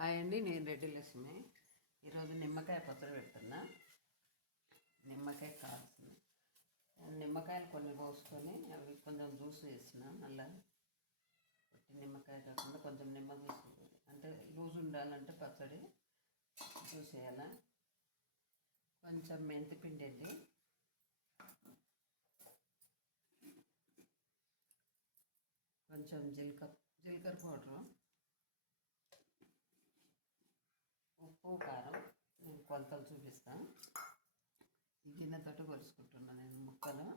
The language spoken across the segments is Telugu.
హాయ్ అండి, నేను రెడ్డి లక్ష్మి. ఈరోజు నిమ్మకాయ పచ్చడి పెడుతున్నా. నిమ్మకాయ కావాల్సింది. నిమ్మకాయలు కొన్ని కోసుకొని అవి కొంచెం జ్యూస్ వేసిన, మళ్ళీ నిమ్మకాయ కాకుండా కొంచెం నిమ్మ జ్యూస్ అంటే లూజ్ ఉండాలంటే పచ్చడి జ్యూస్ వేయాల. కొంచెం మెంతి పిండి అండి, కొంచెం జీలకర్ర పౌడరు, ఉప్పు, కారం. నేను కొలతలు చూపిస్తాను. ఈ గిన్నెతోటి కొలుసుకుంటున్నాను నేను ముక్కలు.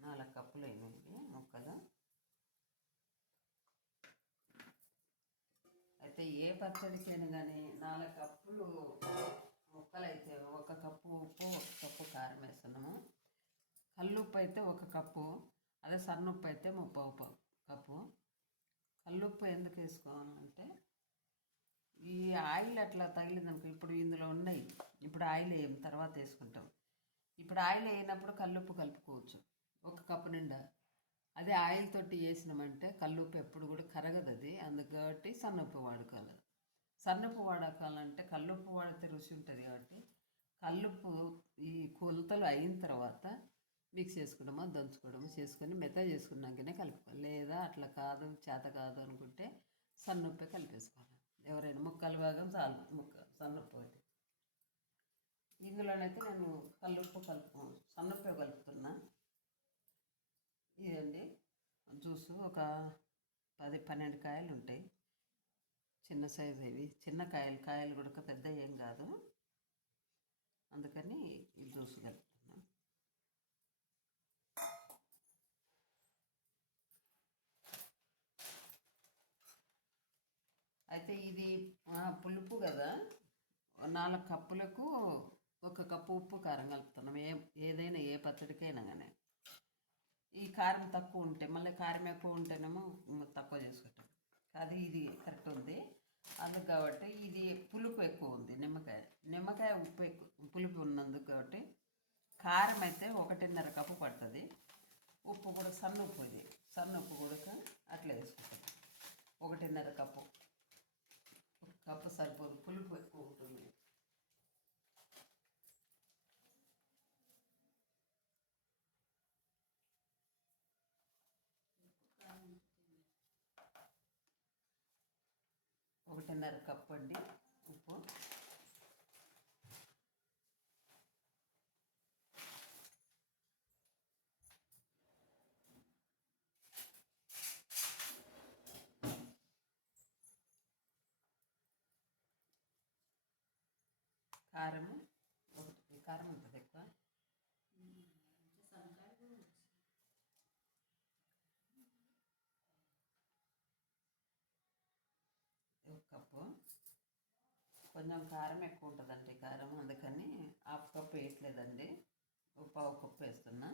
నాలుగు కప్పులు అయినాయి ముక్కలు. అయితే ఏ పచ్చడికైనా కానీ 4 కప్పులు ముక్కలు అయితే 1 కప్పు ఉప్పు, 1 కప్పు కారం వేస్తున్నాము. కల్లుప్పు అయితే 1 కప్పు, అదే సన్నుప్పు అయితే 30 కప్పు. కల్లుప్పు ఎందుకు వేసుకోవాలంటే ఈ ఆయిల్ అట్లా తగిలిందనుకో, ఇప్పుడు ఇందులో ఉన్నాయి, ఇప్పుడు ఆయిల్ వేయం, తర్వాత వేసుకుంటాం. ఇప్పుడు ఆయిల్ వేయనప్పుడు కల్లుప్పు కలుపుకోవచ్చు 1 కప్పు నిండా. అదే ఆయిల్ తోటి వేసినామంటే కల్లుప్పు ఎప్పుడు కూడా కరగదు అది, అందుకు కాబట్టి సన్నుప్పు వాడుకోవాలి. సన్నుప్పు వాడుకోవాలంటే కల్లుప్పు వాడితే రుచి ఉంటుంది కాబట్టి కల్లుప్పు ఈ కొలతలు అయిన తర్వాత మిక్స్ చేసుకోవడమో దంచుకోవడమో చేసుకొని మెత్తగా చేసుకున్నాకనే కలుపుకోవాలి. లేదా అట్లా కాదు, చేత కాదు అనుకుంటే సన్నుప్పే కలిపేసుకోవాలి. ఎవరైనా ముక్కలు భాగం సన్నుప్పు ఒకటి. ఇందులోనైతే నేను సన్నుప్పే కలుపుతున్నా. ఇదండి జ్యూసు. ఒక 10-12 కాయలు ఉంటాయి, చిన్న సైజు. ఇవి చిన్న కాయలు కూడా పెద్ద ఏం కాదు, అందుకని ఈ జ్యూస్ కలుపుతున్నాను. అయితే ఇది పులుపు కదా, 4 కప్పులకు 1 కప్పు ఉప్పు, కారం కలుపుతున్నాం. ఏదైనా ఏ పచ్చడికైనా కానీ ఈ కారం తక్కువ ఉంటే, మళ్ళీ కారం ఎక్కువ ఉంటేనేమో తక్కువ చేసుకుంటాం. అది ఇది కరెక్ట్ ఉంది అందుకు కాబట్టి. ఇది పులుపు ఎక్కువ ఉంది, నిమ్మకాయ ఉప్పు ఎక్కువ పులుపు ఉన్నందుకు కాబట్టి. కారం అయితే 1.5 కప్పు పడుతుంది. ఉప్పు కూడా సన్నుప్పు కూడా అట్లా వేసుకుంటాం. 1.5 కప్పు, 1 కప్పు సరిపోదు, పులుపు ఎక్కువ ఉంటుంది. ఒకటిన్నర కప్పు అండి ఉప్పు. కారం ఉంటుంది ఎక్కువ. ఒక కప్పు. కొంచెం కారం ఎక్కువ ఉంటుందండి, కారం అందుకని 1/2 కప్పు వేయట్లేదండి, 1/4 కప్పు వేస్తున్నా.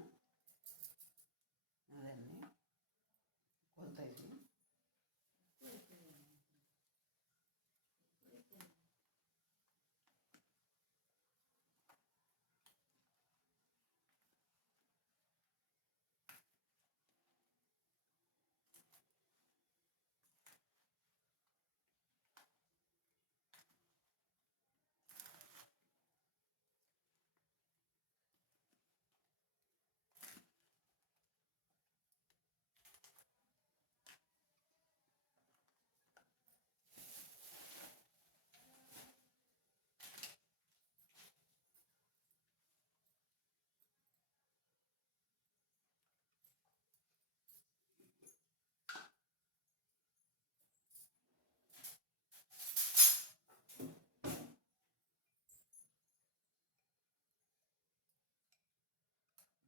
అదండి కొలత ఇది.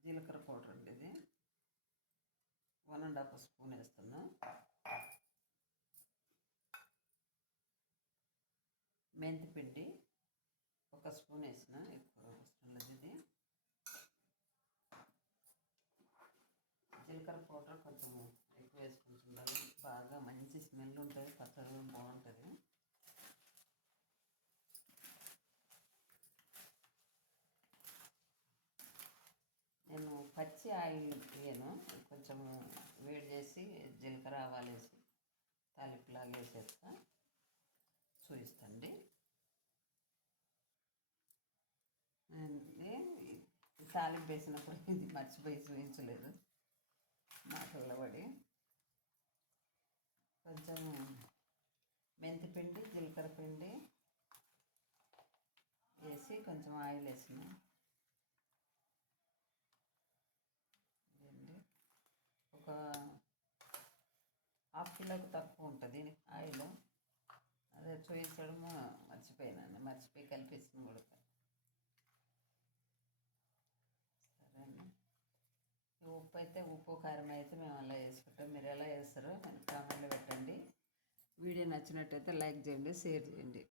జీలకర్ర పౌడర్ అండి ఇది 1½ స్పూన్ వేస్తున్నా. మెంతి పిండి 1 స్పూన్ వేసిన, ఎక్కువ అవసరం లేదు ఇది. జీలకర్ర పౌడర్ కొంచెం ఎక్కువ వేసుకుంటున్నాను, బాగా మంచి స్మెల్ ఉంటుంది, పచ్చడి బాగుంటుంది. నేను పచ్చి ఆయిల్ వేయను, కొంచెం వేడి చేసి జీలకర్ర ఆవాలు వేసి తాలింపులాగా వేసేస్తా. చూపిస్తాండి. తాలింపు వేసినప్పుడు ఇది మర్చిపోయి చూపించలేదు, మాటల్లో పడి. కొంచెం మెంతిపిండి, జీలకర్ర పిండి వేసి కొంచెం ఆయిల్ వేసిన. ఒక 1/2 కిలోకి తక్కువ ఉంటుంది ఆయిల్. అదే చూపించడం మర్చిపోయినాను, మర్చిపోయి కలిపేసిన కూడా. సరే అండి. ఉప్పు అయితే ఉప్పు కారం అయితే మేము అలా వేసుకుంటాం, మీరు ఎలా వేస్తారో కామెంట్లో పెట్టండి. వీడియో నచ్చినట్టయితే లైక్ చేయండి, షేర్ చేయండి.